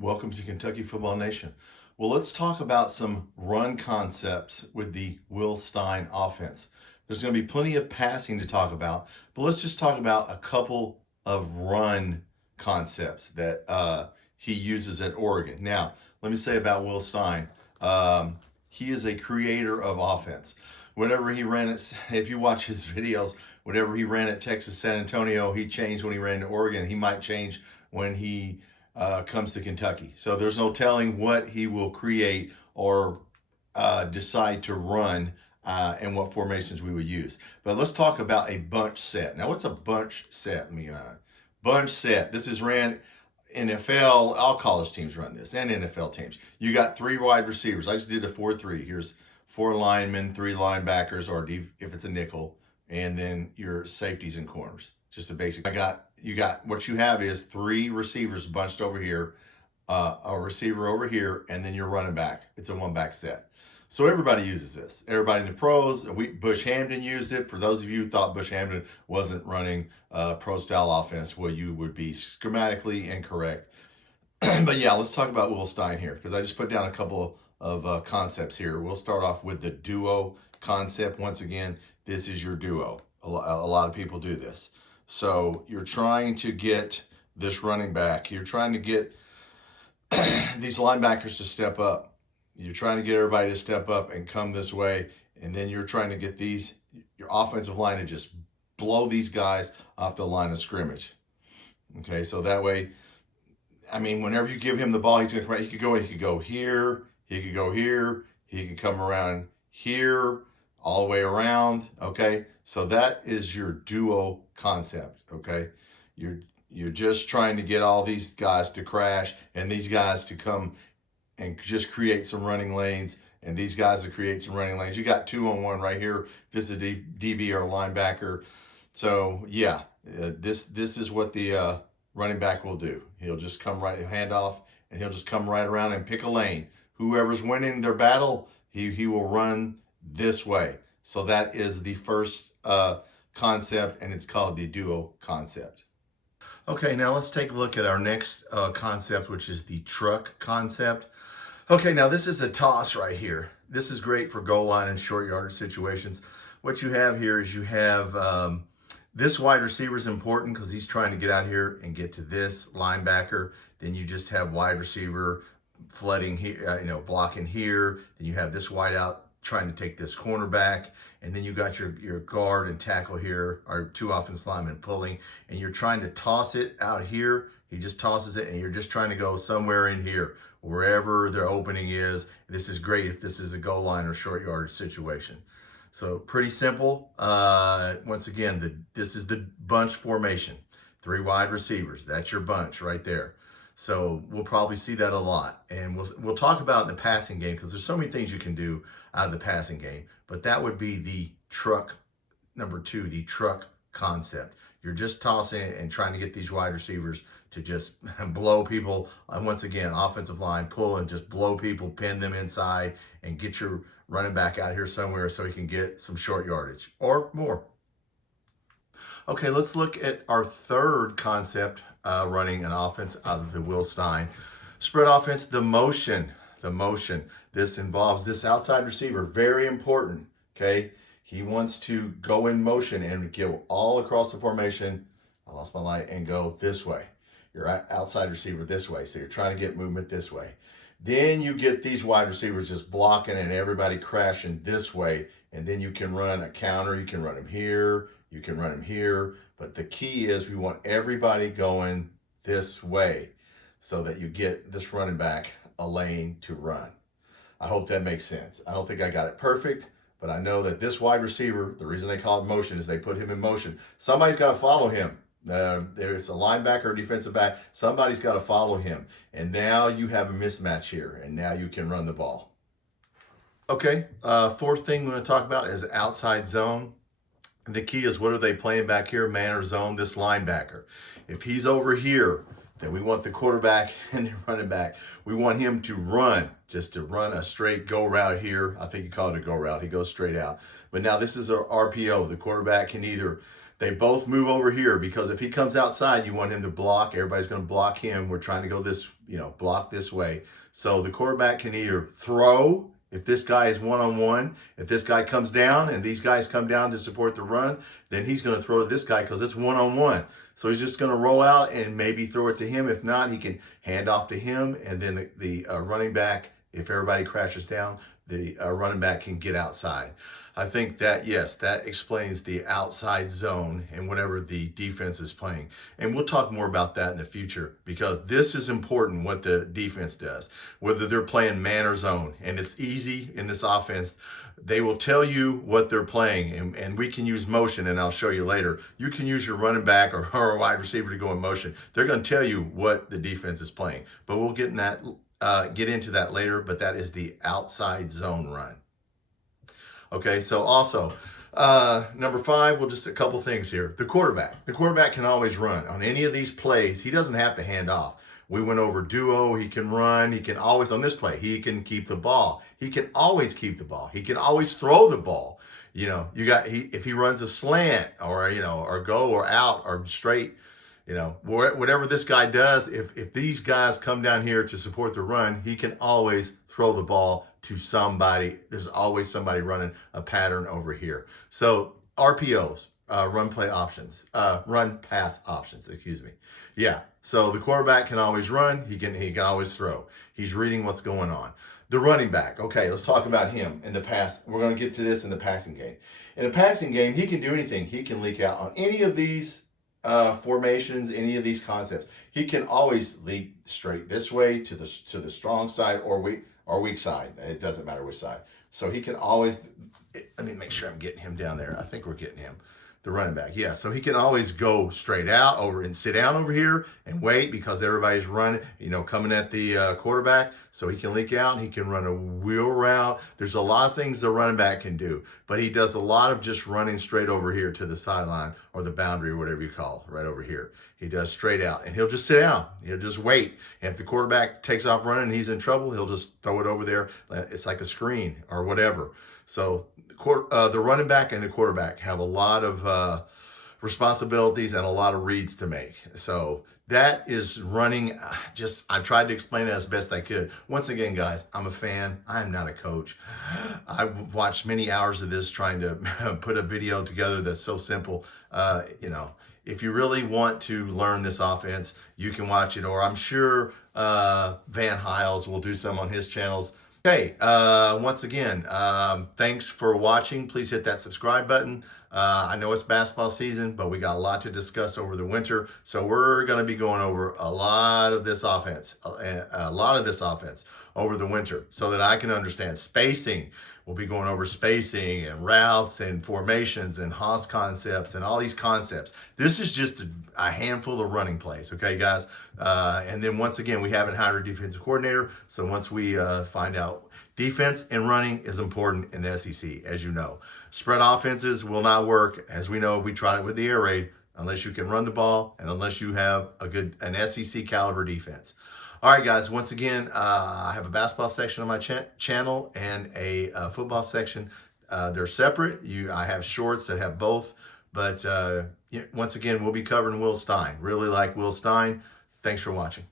Welcome to Kentucky Football Nation. Well, let's talk about some run concepts with the Will Stein offense. There's going to be plenty of passing to talk about, but let's just talk about a couple of run concepts that he uses at Oregon. Now, let me say about Will Stein. He is a creator of offense. Whatever he ran at, if you watch his videos, whatever he ran at Texas San Antonio, he changed when he ran to Oregon. He might change when he comes to Kentucky. So there's no telling what he will create or decide to run and what formations we would use. But let's talk about a bunch set. Now, what's a bunch set? Bunch set. This is ran NFL, all college teams run this, and NFL teams. You got 3 wide receivers. I just did a 4-3. Here's 4 linemen, 3 linebackers, or if it's a nickel, and then your safeties and corners. Just a basic. What you have is 3 receivers bunched over here, a receiver over here, and then you're running back. It's a 1-back set. So everybody uses this. Everybody in the pros. Bush Hamden used it. For those of you who thought Bush Hamden wasn't running pro-style offense, well, you would be schematically incorrect. But yeah, let's talk about Will Stein here, because I just put down a couple of concepts here. We'll start off with the duo concept. Once again, this is your duo. A lot of people do this. So you're trying to get this running back. You're trying to get these linebackers to step up. You're trying to get everybody to step up and come this way. And then you're trying to get your offensive line to just blow these guys off the line of scrimmage. Okay, so that way, whenever you give him the ball, he's going to come out. He could go here, he could go here, he could come around here, all the way around. Okay, so that is your duo concept. Okay, you're just trying to get all these guys to crash and these guys to come and just create some running lanes, and these guys to create some running lanes. You got 2-on-1 right here. This is a DB or a linebacker. So yeah, this is what the running back will do. He'll just come right, hand off, and he'll just come right around and pick a lane. Whoever's winning their battle, he will run this way. So that is the first concept, and it's called the duo concept. Okay, now let's take a look at our next concept, which is the truck concept. Okay, now this is a toss right here. This is great for goal line and short yardage situations. What you have here is you have this wide receiver is important because he's trying to get out here and get to this linebacker. Then you just have wide receiver flooding here, blocking here. Then you have this wide out trying to take this cornerback. And then you got your guard and tackle here, or 2 offensive linemen pulling, and you're trying to toss it out here. He just tosses it, and you're just trying to go somewhere in here, wherever their opening is. This is great if this is a goal line or short yardage situation. So pretty simple. Once again, this is the bunch formation. 3 wide receivers. That's your bunch right there. So we'll probably see that a lot. And we'll talk about in the passing game, because there's so many things you can do out of the passing game. But that would be the truck, number 2, the truck concept. You're just tossing it and trying to get these wide receivers to just blow people. And once again, offensive line, pull and just blow people, pin them inside, and get your running back out here somewhere so he can get some short yardage or more. Okay, let's look at our third concept, running an offense out of the Will Stein spread offense, the motion. This involves this outside receiver, very important, okay? He wants to go in motion and go all across the formation. I lost my light, and go this way. Your outside receiver this way. So you're trying to get movement this way. Then you get these wide receivers just blocking and everybody crashing this way. And then you can run a counter. You can run them here. You can run them here. But the key is we want everybody going this way so that you get this running back a lane to run. I hope that makes sense. I don't think I got it perfect, but I know that this wide receiver, the reason they call it motion is they put him in motion. Somebody's got to follow him. It's a linebacker or defensive back. Somebody's got to follow him. And now you have a mismatch here, and now you can run the ball. Okay, fourth thing we're going to talk about is outside zone. The key is, what are they playing back here, man or zone? This linebacker. If he's over here, then we want the quarterback and the running back. We want him to run, just to run a straight go route here. I think you call it a go route. He goes straight out. But now this is our RPO. The quarterback can either They both move over here because if he comes outside, you want him to block. Everybody's going to block him. We're trying to go this, block this way. So the quarterback can either throw if this guy is one-on-one. If this guy comes down and these guys come down to support the run, then he's going to throw to this guy because it's one-on-one. So he's just going to roll out and maybe throw it to him. If not, he can hand off to him. And then the running back, if everybody crashes down, the running back can get outside. I think that, yes, that explains the outside zone and whatever the defense is playing. And we'll talk more about that in the future because this is important what the defense does, whether they're playing man or zone. And it's easy in this offense. They will tell you what they're playing, and we can use motion, and I'll show you later. You can use your running back or a wide receiver to go in motion. They're going to tell you what the defense is playing. But we'll get into that later, but that is the outside zone run. Okay, so also, number 5, well, just a couple things here. The quarterback. The quarterback can always run. On any of these plays, he doesn't have to hand off. We went over duo. He can run. He can always, on this play, he can keep the ball. He can always keep the ball. He can always throw the ball. If he runs a slant or, or go or out or straight, whatever this guy does, if these guys come down here to support the run, he can always throw the ball to somebody. There's always somebody running a pattern over here. So RPOs, run pass options, excuse me. Yeah, so the quarterback can always run. He can always throw. He's reading what's going on. The running back, okay, let's talk about him in the pass. We're going to get to this in the passing game. In the passing game, he can do anything. He can leak out on any of these formations, any of these concepts. He can always leak straight this way to the strong side or weak side. It doesn't matter which side. So he can always, let me make sure I'm getting him down there. I think we're getting him. The running back, yeah. So he can always go straight out over and sit down over here and wait because everybody's running, coming at the quarterback. So he can leak out. He can run a wheel route. There's a lot of things the running back can do, but he does a lot of just running straight over here to the sideline or the boundary, or whatever you call it, right over here. He does straight out, and he'll just sit down. He'll just wait. And if the quarterback takes off running and he's in trouble, he'll just throw it over there. It's like a screen or whatever. So the running back and the quarterback have a lot of responsibilities and a lot of reads to make. So that is running. I tried to explain it as best I could. Once again, guys, I'm a fan. I'm not a coach. I've watched many hours of this trying to put a video together that's so simple. If you really want to learn this offense, you can watch it, or I'm sure Van Hiles will do some on his channels. Okay, once again, thanks for watching. Please hit that subscribe button. I know it's basketball season, but we got a lot to discuss over the winter. So we're going to be going over a lot of this offense over the winter so that I can understand spacing. We'll be going over spacing and routes and formations and Haas concepts and all these concepts. This is just a handful of running plays, okay, guys? And then once again, we haven't hired a defensive coordinator. So once we find out, defense and running is important in the SEC, as you know. Spread offenses will not work. As we know, we tried it with the air raid, unless you can run the ball and unless you have an SEC caliber defense. All right, guys, once again, I have a basketball section on my channel and a football section. They're separate. I have shorts that have both. But once again, we'll be covering Will Stein. Really like Will Stein. Thanks for watching.